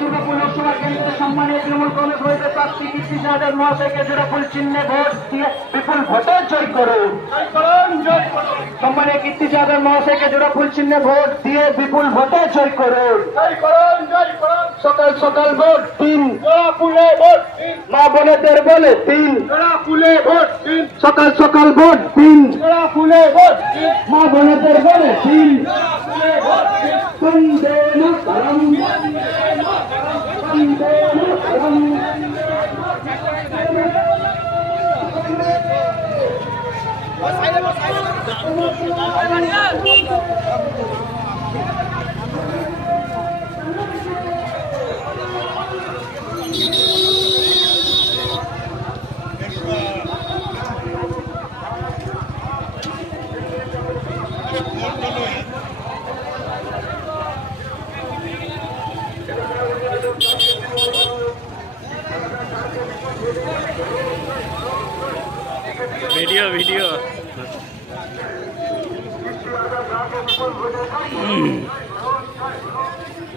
দুর্গাপুর লোকসভা কেন্দ্রে সম্মানীয় তৃণমূল কংগ্রেস হইতে প্রার্থী কীর্তি চাঁদের মহাশয়কে জোড়া ফুল চিহ্নে ভোট দিয়ে বিপুল ভোটে জয় করুন। সম্মানীয় কীর্তি চাঁদের মহাশয়কে জোড়া ফুল চিহ্নে ভোট দিয়ে বিপুল ভোটে জয় করুন। সকাল সকাল ভোট দিন, মা বোনেদের বলে দিন, সকাল সকাল ভোট দিন, মা বোনেদের বলে দিন। বন্দে মাতরম, বন্দে মাতরম। Video video